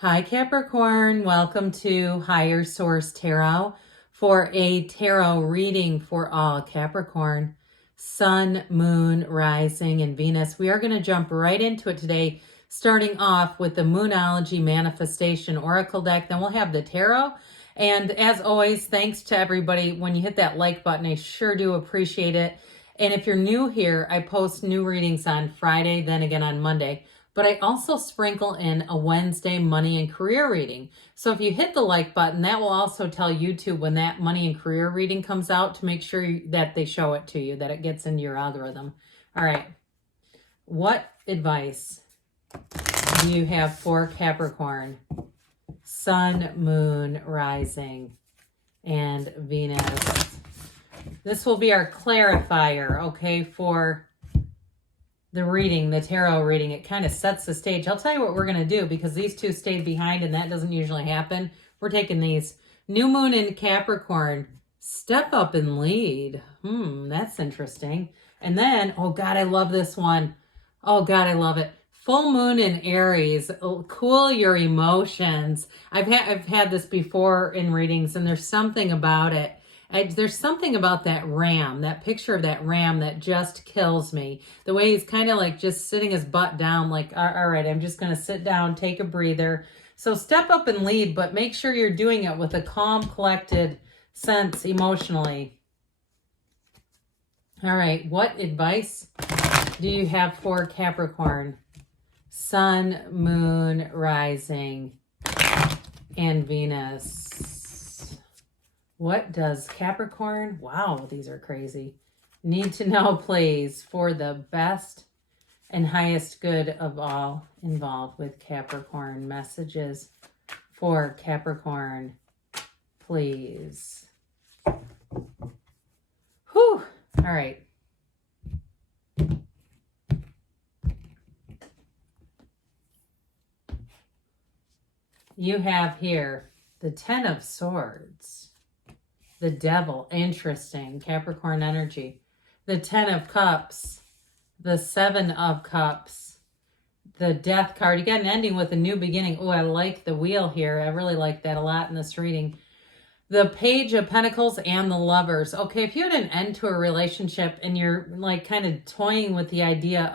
Hi Capricorn, welcome to Higher Source Tarot for a tarot reading for all Capricorn, Sun, Moon, Rising, and Venus. We are going to jump right into it today, starting off with the Moonology Manifestation Oracle deck. Then we'll have the tarot. And as always, thanks to everybody. When you hit that like button, I sure do appreciate it. And if you're new here, I post new readings on Friday, then again on Monday. But I also sprinkle in a Wednesday money and career reading. So if you hit the like button, that will also tell YouTube when that money and career reading comes out to make sure that they show it to you, that it gets into your algorithm. All right. What advice do you have for Capricorn, Sun, Moon, Rising, and Venus? This will be our clarifier, okay, for the reading, the tarot reading. It kind of sets the stage. I'll tell you what we're going to do because these two stayed behind and that doesn't usually happen. We're taking these. New Moon in Capricorn, step up and lead. That's interesting. And then, oh God, I love this one. Oh God, I love it. Full Moon in Aries, cool your emotions. I've had this before in readings and there's something about it. There's something about that ram, that picture of that ram that just kills me. The way he's kind of like just sitting his butt down, like, all right, I'm just going to sit down, take a breather. So step up and lead, but make sure you're doing it with a calm, collected sense emotionally. All right, what advice do you have for Capricorn, Sun, Moon, Rising, and Venus? What does Capricorn, wow, these are crazy, need to know, please, for the best and highest good of all involved with Capricorn? Messages for Capricorn, please. Whew. All right. You have here the Ten of Swords. The Devil, interesting, Capricorn energy. The Ten of Cups, the Seven of Cups, the Death card. You got an ending with a new beginning. Oh, I like the wheel here. I really like that a lot in this reading. The Page of Pentacles and the Lovers. Okay, if you had an end to a relationship and you're like kind of toying with the idea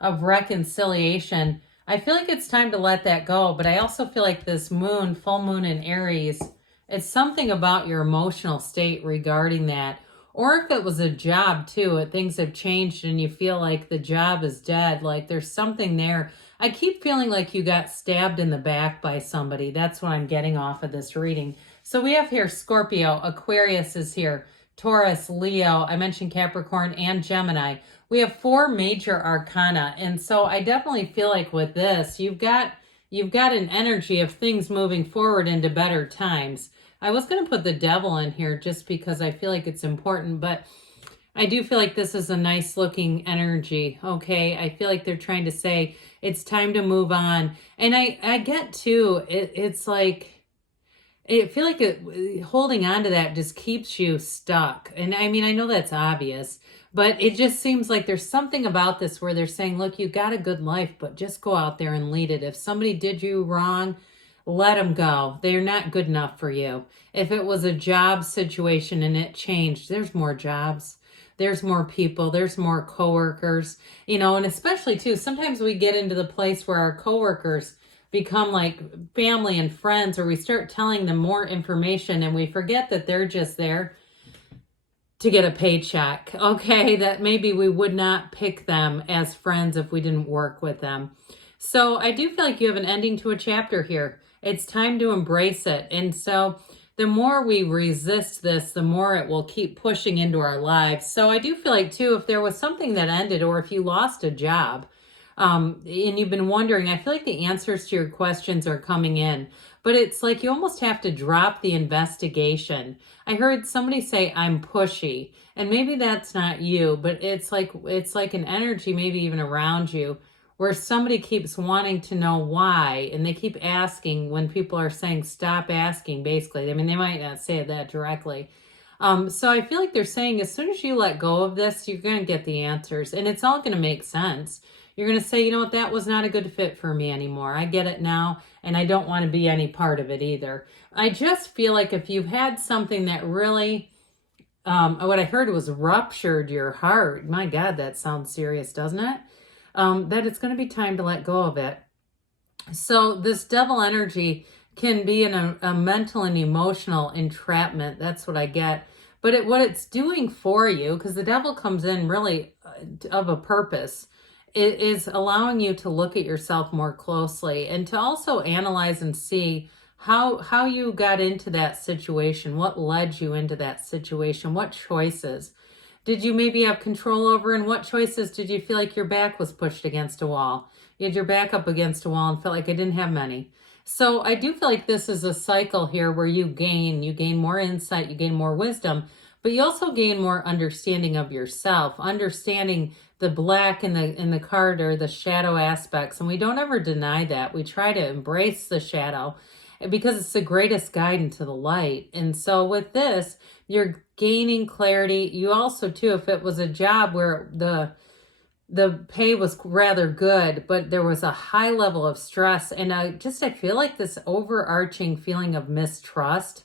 of reconciliation, I feel like it's time to let that go. But I also feel like this moon, full moon in Aries, it's something about your emotional state regarding that. Or if it was a job too, things have changed and you feel like the job is dead, like there's something there. I keep feeling like you got stabbed in the back by somebody. That's what I'm getting off of this reading. So we have here Scorpio, Aquarius is here, Taurus, Leo, I mentioned Capricorn and Gemini. We have 4 major arcana. And so I definitely feel like with this, you've got an energy of things moving forward into better times. I was going to put the Devil in here just because I feel like it's important, but I do feel like this is a nice looking energy, okay? I feel like they're trying to say it's time to move on. And I get too, it's like, I feel like holding on to that just keeps you stuck. And I mean, I know that's obvious, but it just seems like there's something about this where they're saying, look, you got a good life, but just go out there and lead it. If somebody did you wrong, let them go. They're not good enough for you. If it was a job situation and it changed, there's more jobs. There's more people. There's more coworkers, you know, and especially too, sometimes we get into the place where our coworkers become like family and friends, or we start telling them more information and we forget that they're just there to get a paycheck, okay? That maybe we would not pick them as friends if we didn't work with them. So I do feel like you have an ending to a chapter here. It's time to embrace it. And so the more we resist this, the more it will keep pushing into our lives. So I do feel like too, if there was something that ended, or if you lost a job, and you've been wondering, I feel like the answers to your questions are coming in, but it's like you almost have to drop the investigation. I heard somebody say, I'm pushy, and maybe that's not you, but it's like an energy, maybe even around you, where somebody keeps wanting to know why, and they keep asking when people are saying, stop asking, basically. I mean, they might not say that directly. So I feel like they're saying as soon as you let go of this, you're going to get the answers, and it's all going to make sense. You're going to say, you know what, that was not a good fit for me anymore. I get it now, and I don't want to be any part of it either. I just feel like if you've had something that really, what I heard was ruptured your heart. My God, that sounds serious, doesn't it? That it's going to be time to let go of it. So this devil energy can be a mental and emotional entrapment. That's what I get. But what it's doing for you, because the devil comes in really of a purpose, it is allowing you to look at yourself more closely and to also analyze and see how you got into that situation, what led you into that situation, what choices did you maybe have control over, and what choices did you feel like your back was pushed against a wall? You had your back up against a wall and felt like I didn't have many. So I do feel like this is a cycle here where you gain more insight, you gain more wisdom, but you also gain more understanding of yourself, understanding the black in the card or the shadow aspects. And we don't ever deny that. We try to embrace the shadow because it's the greatest guide into the light. And so with this, you're gaining clarity. You also, too, if it was a job where the pay was rather good, but there was a high level of stress, and I feel like this overarching feeling of mistrust.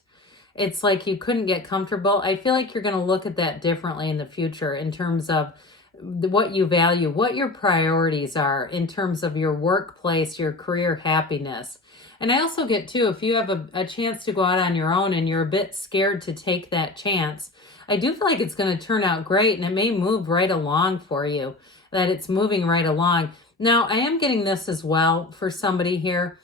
It's like you couldn't get comfortable. I feel like you're going to look at that differently in the future in terms of what you value, what your priorities are in terms of your workplace, your career happiness. And I also get, too, if you have a chance to go out on your own and you're a bit scared to take that chance, I do feel like it's going to turn out great, and it may move right along for you, that it's moving right along. Now, I am getting this as well for somebody here.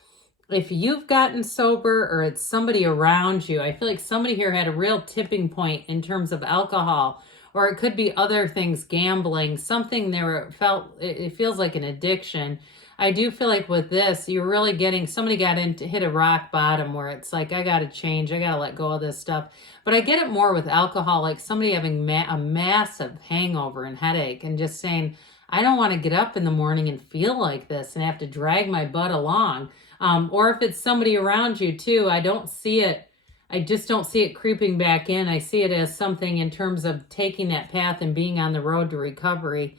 If you've gotten sober or it's somebody around you, I feel like somebody here had a real tipping point in terms of alcohol, or it could be other things, gambling, something it feels like an addiction. I do feel like with this, you're really somebody hit a rock bottom where it's like, I got to change, I got to let go of this stuff. But I get it more with alcohol, like somebody having a massive hangover and headache and just saying, I don't want to get up in the morning and feel like this and have to drag my butt along. Or if it's somebody around you too, I just don't see it creeping back in. I see it as something in terms of taking that path and being on the road to recovery.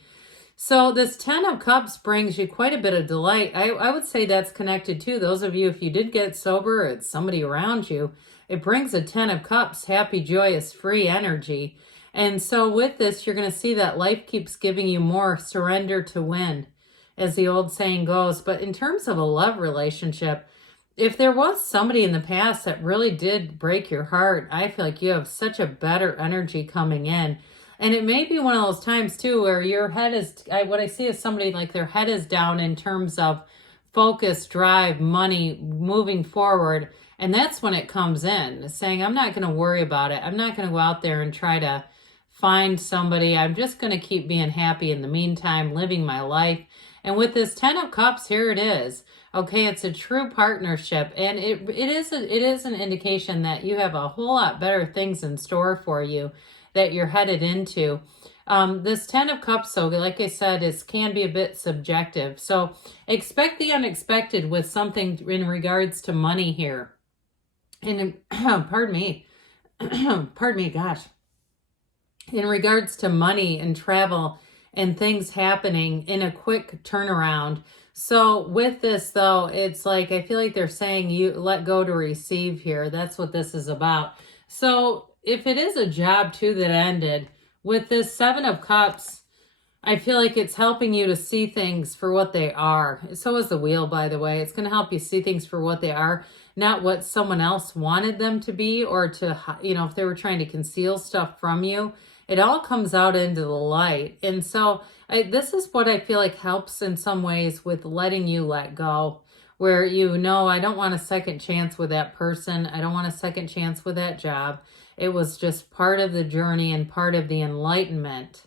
So this 10 of Cups brings you quite a bit of delight. I would say that's connected to those of you, if you did get sober or it's somebody around you, it brings a 10 of Cups, happy, joyous, free energy. And so with this, you're going to see that life keeps giving you more surrender to win, as the old saying goes. But in terms of a love relationship, if there was somebody in the past that really did break your heart, I feel like you have such a better energy coming in. And it may be one of those times too where your head is, what I see is somebody like their head is down in terms of focus, drive, money, moving forward. And that's when it comes in, saying, I'm not going to worry about it. I'm not going to go out there and try to find somebody. I'm just going to keep being happy in the meantime, living my life. And with this 10 of Cups, here it is. Okay, it's a true partnership, and it is an indication that you have a whole lot better things in store for you that you're headed into. This 10 of Cups, so like I said, can be a bit subjective. So expect the unexpected with something in regards to money here. And pardon me, gosh. In regards to money and travel and things happening in a quick turnaround. So with this, though, it's like, I feel like they're saying you let go to receive here. That's what this is about. So if it is a job, too, that ended, with this 7 of Cups, I feel like it's helping you to see things for what they are. So is the Wheel, by the way. It's going to help you see things for what they are, not what someone else wanted them to be, or to, if they were trying to conceal stuff from you. It all comes out into the light. And so this is what I feel like helps in some ways with letting you let go, where I don't want a second chance with that person. I don't want a second chance with that job. It was just part of the journey and part of the enlightenment.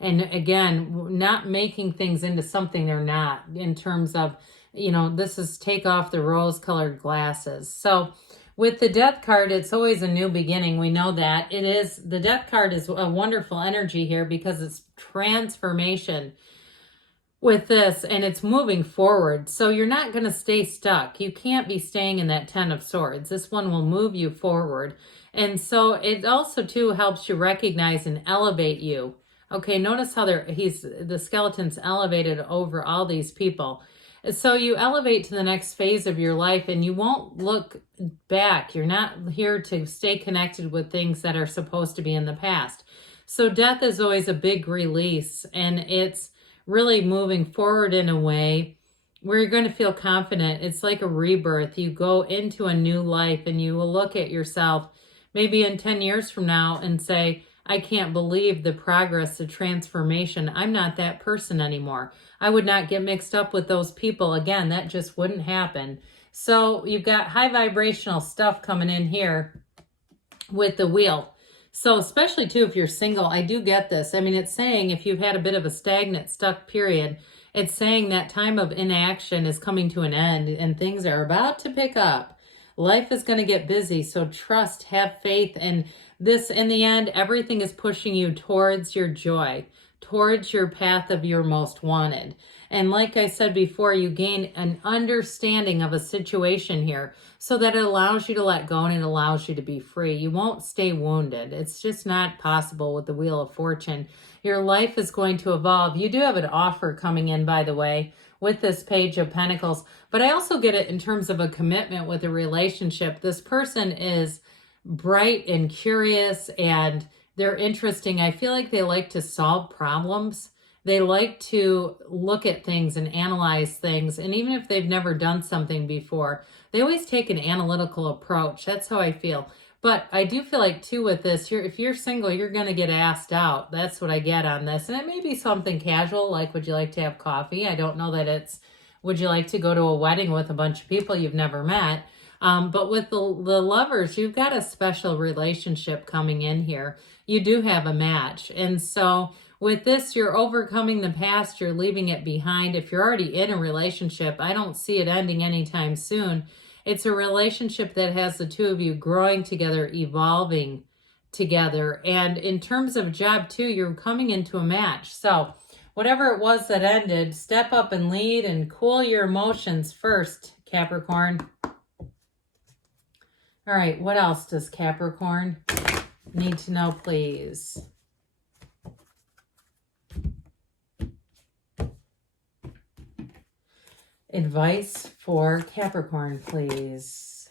And again, not making things into something they're not, in terms of, this is take off the rose-colored glasses. So with the Death card, it's always a new beginning. We know that. The Death card is a wonderful energy here because it's transformation with this, and it's moving forward. So you're not going to stay stuck. You can't be staying in that 10 of Swords. This one will move you forward. And so it also, too, helps you recognize and elevate you. Okay, notice how the skeleton's elevated over all these people. So you elevate to the next phase of your life and you won't look back. You're not here to stay connected with things that are supposed to be in the past. So death is always a big release, and it's really moving forward in a way where you're going to feel confident. It's like a rebirth. You go into a new life and you will look at yourself maybe in 10 years from now and say, I can't believe the progress, the transformation. I'm not that person anymore. I would not get mixed up with those people again. That just wouldn't happen. So you've got high vibrational stuff coming in here with the wheel. So especially too, if you're single, I do get this. I mean, it's saying if you've had a bit of a stagnant, stuck period, it's saying that time of inaction is coming to an end and things are about to pick up. Life is going to get busy. So trust, have faith, and this, in the end, everything is pushing you towards your joy, towards your path of your most wanted. And like I said before, you gain an understanding of a situation here so that it allows you to let go and it allows you to be free. You won't stay wounded. It's just not possible with the Wheel of Fortune. Your life is going to evolve. You do have an offer coming in, by the way, with this Page of Pentacles. But I also get it in terms of a commitment with a relationship. This person is bright and curious and they're interesting. I feel like they like to solve problems. They like to look at things and analyze things. And even if they've never done something before, they always take an analytical approach. That's how I feel. But I do feel like too with this, if you're single, you're going to get asked out. That's what I get on this. And it may be something casual, like would you like to have coffee? I don't know that it's would you like to go to a wedding with a bunch of people you've never met? But with the lovers, you've got a special relationship coming in here. You do have a match. And so with this, you're overcoming the past. You're leaving it behind. If you're already in a relationship, I don't see it ending anytime soon. It's a relationship that has the two of you growing together, evolving together. And in terms of job too, you're coming into a match. So whatever it was that ended, step up and lead and cool your emotions first, Capricorn. All right, what else does Capricorn need to know, please? Advice for Capricorn, please.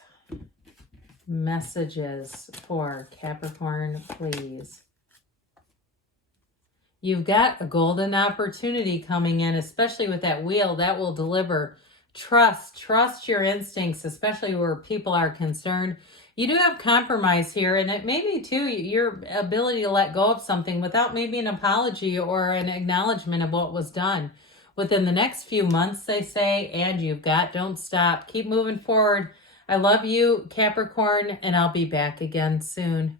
Messages for Capricorn, please. You've got a golden opportunity coming in, especially with that wheel that will deliver trust. Trust your instincts, especially where people are concerned. You do have compromise here, and it may be too your ability to let go of something without maybe an apology or an acknowledgement of what was done. Within the next few months, they say, and don't stop. Keep moving forward. I love you, Capricorn, and I'll be back again soon.